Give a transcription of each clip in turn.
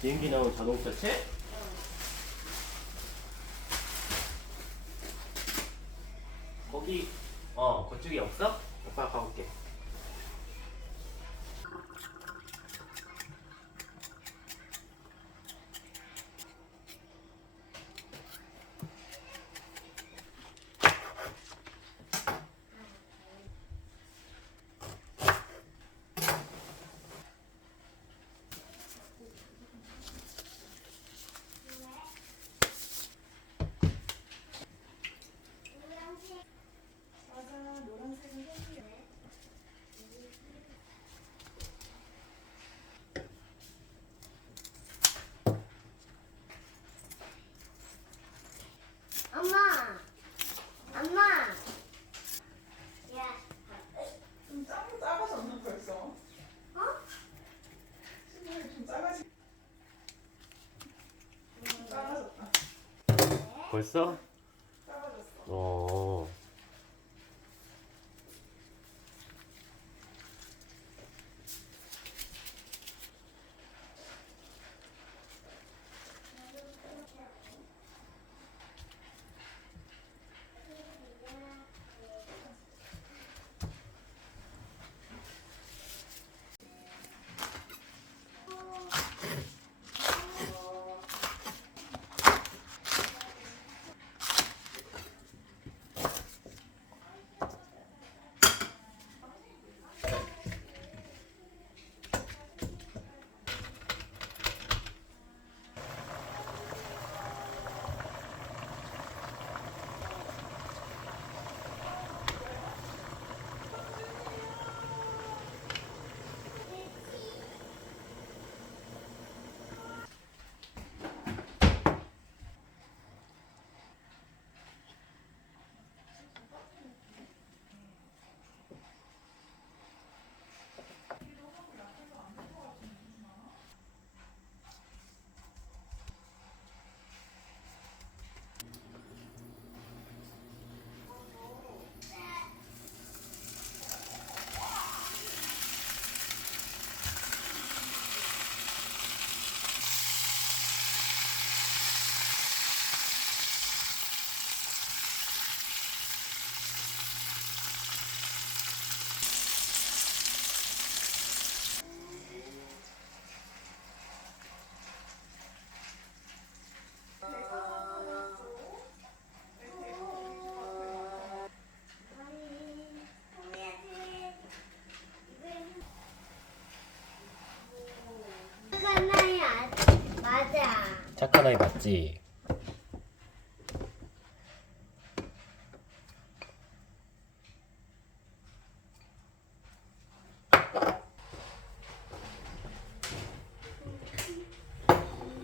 비행기 나온 자동차체? 거기 그쪽에 없어? 오빠가 가볼게. 엄마, 엄마. 야, 좀 작아졌나 벌써? 어? 신발이 좀 작아졌다. 벌써? 작아졌어. 하나야, 맞아. 착한 아이 맞지?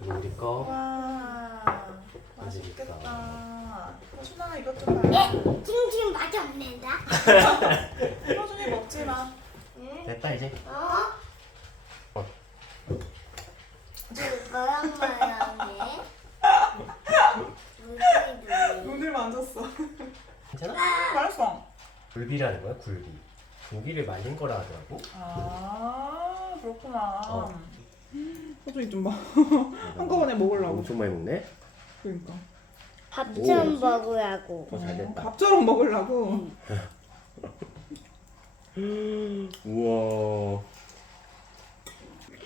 우리 거. 와, 맛있겠다. 맛있겠다. 호준아 이것 좀 봐. 징징 맛이 없는다. 호준이 먹지 마. 됐다 이제. 너랑 말하네. 눈을 만졌어. 괜찮아? 맛있어. 굴비라는 거야 굴비. 고기를 말린 거라 하더라고. 아 그렇구나. 어. 호준이 좀 봐. 한꺼번에 먹으려고. 엄청 많이 먹네. 그러니까. 밥 오. 좀 먹으라고. 잘 됐다. 밥처럼 먹으려고. 우와.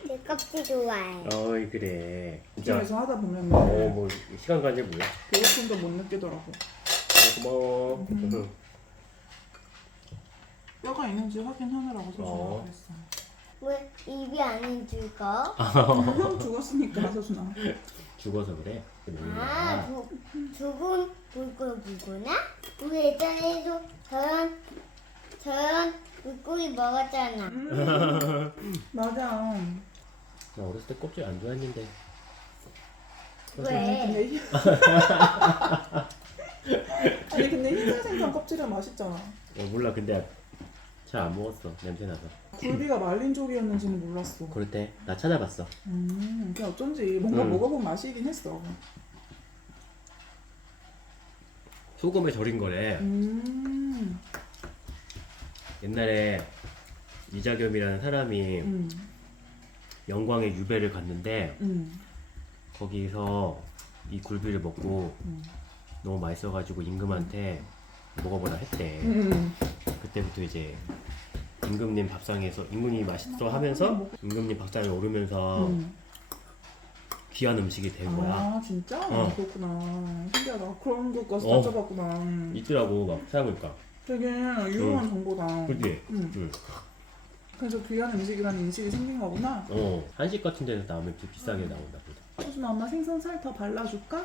내 껍질 좋아해. 어이 그래. 진짜. 집에서 하다 보면 뭐 시간 가는 줄 몰라. 배고픔도 못 느끼더라고. 고마워. 뼈가 있는지 확인하느라고 어. 소준아 그랬어. 왜 입이 안 죽어? 형 죽었으니까 소준아. 죽어서 그래. 아, 죽은 물고기구나? 우리 예전에도 저런 물고기 먹었잖아. 맞아. 나 어렸을 때 껍질 안 좋아했는데. 왜? 아니 근데 흰살 생선 껍질은 맛있잖아. 몰라 근데 잘 안 먹었어. 냄새 나서. 굴비가 말린 쪽이었는지는 몰랐어. 그럴 때 나 찾아봤어. 그게 어쩐지 뭔가 음. 먹어본 맛이긴 했어. 소금에 절인 거래. 옛날에 이자겸이라는 사람이 영광의 유배를 갔는데 응. 거기서 이 굴비를 먹고 응. 너무 맛있어가지고 임금한테 먹어보라 했대. 응. 그때부터 이제 임금님 밥상에서 임금님이 맛있어 하면서 임금님 밥상에 오르면서 응. 귀한 음식이 된 거야. 아 진짜? 어. 그렇구나. 신기하다. 그런 것까지 어. 따져봤구나. 있더라고 막 찾아보니까. 되게 유용한 정보다. 그치? 응. 응. 그래서 귀한 음식이라는 인식이 생긴 거구나. 한식 같은 데는 나오면 좀 비싸게 나온다 보다. 호준아, 엄마 생선 살 더 발라줄까?